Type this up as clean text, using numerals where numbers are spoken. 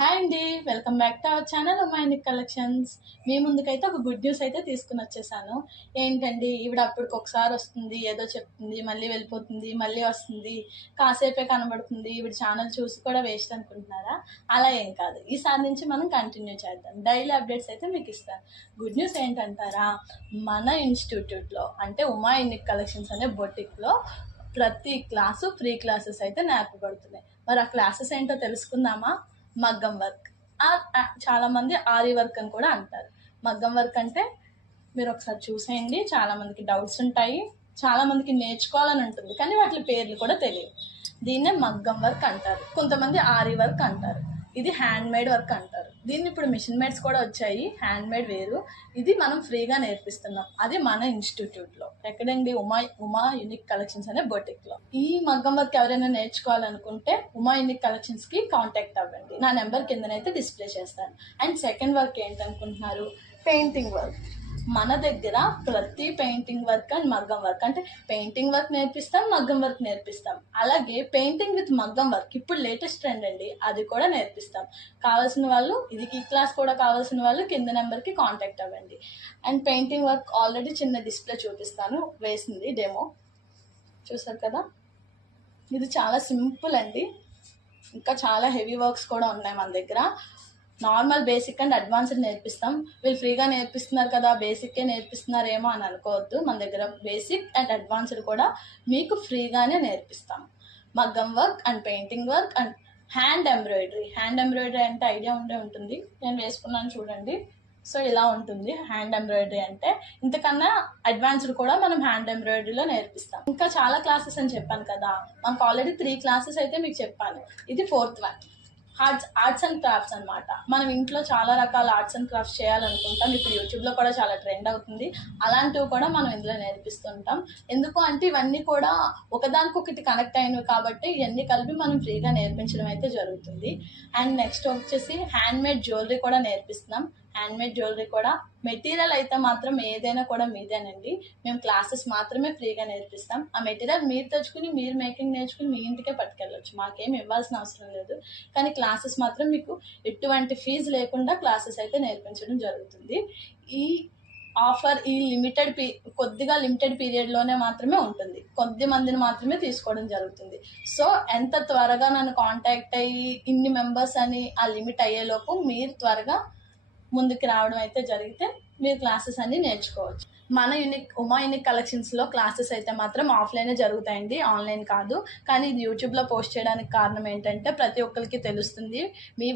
Hi అండి, welcome back to our channel Uma unique collections. మీ ముందుకైతే ఒక గుడ్ న్యూస్ అయితే తీసుకుని వచ్చేసాను. ఏంటండి, ఈవిడ అప్పటికి ఒకసారి వస్తుంది, ఏదో చెప్తుంది, మళ్ళీ వెళ్ళిపోతుంది, మళ్ళీ వస్తుంది, కాసేపే కనబడుతుంది, ఈవిడ ఛానల్ చూసి కూడా వేస్ట్ అనుకుంటున్నారా? అలా ఏం కాదు, ఈసారి నుంచి మనం కంటిన్యూ చేద్దాం. డైలీ అప్డేట్స్ అయితే మీకు ఇస్తాను. గుడ్ న్యూస్ ఏంటంటారా? మన ఇన్స్టిట్యూట్లో అంటే ఉమాయినిక్ కలెక్షన్స్ అనే బొటిక్లో ప్రతి క్లాసు ఫ్రీ క్లాసెస్ అయితే నేర్పబడుతున్నాయి. మరి ఆ క్లాసెస్ ఏంటో తెలుసుకుందామా? మగ్గం వర్క్, చాలా మంది ఆరి వర్క్ అని కూడా అంటారు. మగ్గం వర్క్ అంటే మీరు ఒకసారి చూసేయండి, చాలా మందికి డౌట్స్ ఉంటాయి, చాలా మందికి నేర్చుకోవాలని ఉంటుంది, కానీ వాటి పేర్లు కూడా తెలియదు. దీన్నే మగ్గం వర్క్ అంటారు, కొంతమంది ఆరి వర్క్ అంటారు. ఇది హ్యాండ్ మేడ్ వర్క్ అంటారు. దీన్ని ఇప్పుడు మిషన్ మేడ్స్ కూడా వచ్చాయి. హ్యాండ్ మేడ్ వేరు, ఇది మనం ఫ్రీగా నేర్పిస్తున్నాం. అది మన ఇన్స్టిట్యూట్లో. ఎక్కడండి? ఉమా యూనిక్ కలెక్షన్స్ అనే బొటిక్లో. ఈ మగ్గం వర్క్ ఎవరైనా నేర్చుకోవాలనుకుంటే ఉమా యూనిక్ కలెక్షన్స్కి కాంటాక్ట్ అవ్వండి. నా నెంబర్ కిందనైతే డిస్ప్లే చేస్తాను. అండ్ సెకండ్ వర్క్ ఏంటనుకుంటున్నారు? Painting work. మన దగ్గర ప్రతి పెయింటింగ్ వర్క్ అండ్ మగ్గం వర్క్, అంటే పెయింటింగ్ వర్క్ నేర్పిస్తాం, మగ్గం వర్క్ నేర్పిస్తాం. అలాగే పెయింటింగ్ విత్ మగ్గం వర్క్ ఇప్పుడు లేటెస్ట్ ట్రెండ్ అండి, అది కూడా నేర్పిస్తాం. కావాల్సిన వాళ్ళు, ఇది ఈ క్లాస్ కూడా కావాల్సిన వాళ్ళు కింద నెంబర్కి కాంటాక్ట్ అవ్వండి. అండ్ పెయింటింగ్ వర్క్ ఆల్రెడీ చిన్న డిస్ప్లే చూపిస్తాను, వేసింది డెమో చూసారు కదా. ఇది చాలా సింపుల్ అండి, ఇంకా చాలా హెవీ వర్క్స్ కూడా ఉన్నాయి మన దగ్గర. నార్మల్, బేసిక్ అండ్ అడ్వాన్స్డ్ నేర్పిస్తాం. వీళ్ళు ఫ్రీగా నేర్పిస్తున్నారు కదా, బేసిక్కే నేర్పిస్తున్నారేమో అని అనుకోవద్దు. మన దగ్గర బేసిక్ అండ్ అడ్వాన్స్డ్ కూడా మీకు ఫ్రీగానే నేర్పిస్తాం. మగ్గం work and painting work and hand embroidery. Hand embroidery అంటే ఐడియా ఉంటుంది, నేను వేసుకున్నాను చూడండి. సో ఇలా ఉంటుంది హ్యాండ్ ఎంబ్రాయిడరీ అంటే. ఇంతకన్నా అడ్వాన్స్డ్ కూడా మనం హ్యాండ్ ఎంబ్రాయిడరీలో నేర్పిస్తాం. ఇంకా చాలా క్లాసెస్ అని చెప్పాను కదా, మనకు ఆల్రెడీ 3 క్లాసెస్ అయితే మీకు చెప్పాను, ఇది 4th one. Arts and crafts అనమాట. మనం ఇంట్లో చాలా రకాల ఆర్ట్స్ అండ్ క్రాఫ్ట్స్ చేయాలనుకుంటాం. ఇప్పుడు యూట్యూబ్లో కూడా చాలా ట్రెండ్ అవుతుంది, అలాంటివి కూడా మనం ఇందులో నేర్పిస్తుంటాం. ఎందుకు అంటే ఇవన్నీ కూడా ఒకదానికొకటి కనెక్ట్ అయినవి కాబట్టి ఇవన్నీ కలిపి మనం ఫ్రీగా నేర్పించడం అయితే జరుగుతుంది. అండ్ నెక్స్ట్ వచ్చేసి హ్యాండ్ మేడ్ జ్యువెలరీ కూడా నేర్పిస్తున్నాం. హ్యాండ్ మేడ్ జ్యువెలరీ కూడా మెటీరియల్ అయితే మాత్రం ఏదైనా కూడా మీదేనండి. మేము క్లాసెస్ మాత్రమే ఫ్రీగా నేర్పిస్తాం. ఆ మెటీరియల్ మీరు తెచ్చుకుని, మీరు మేకింగ్ నేర్చుకుని మీ ఇంటికే పట్టుకెళ్ళొచ్చు, మాకేం ఇవ్వాల్సిన అవసరం లేదు. కానీ క్లాసెస్ మాత్రం మీకు ఎటువంటి ఫీజు లేకుండా క్లాసెస్ అయితే నేర్పించడం జరుగుతుంది. ఈ ఆఫర్ ఈ కొద్దిగా లిమిటెడ్ పీరియడ్లోనే మాత్రమే ఉంటుంది, కొద్ది మందిని మాత్రమే తీసుకోవడం జరుగుతుంది. సో ఎంత త్వరగా నన్ను కాంటాక్ట్ అయ్యి ఇన్ని మెంబర్స్ అని ఆ లిమిట్ అయ్యేలోపు మీరు త్వరగా ముందుకు రావడం అయితే జరిగితే మీరు క్లాసెస్ అన్ని నేర్చుకోవచ్చు. మన ఉమా యూనిక్ కలెక్షన్స్లో క్లాసెస్ అయితే మాత్రం ఆఫ్లైనే జరుగుతాయండి, ఆన్లైన్ కాదు. కానీ ఇది యూట్యూబ్లో పోస్ట్ చేయడానికి కారణం ఏంటంటే ప్రతి ఒక్కరికి తెలుస్తుంది మీ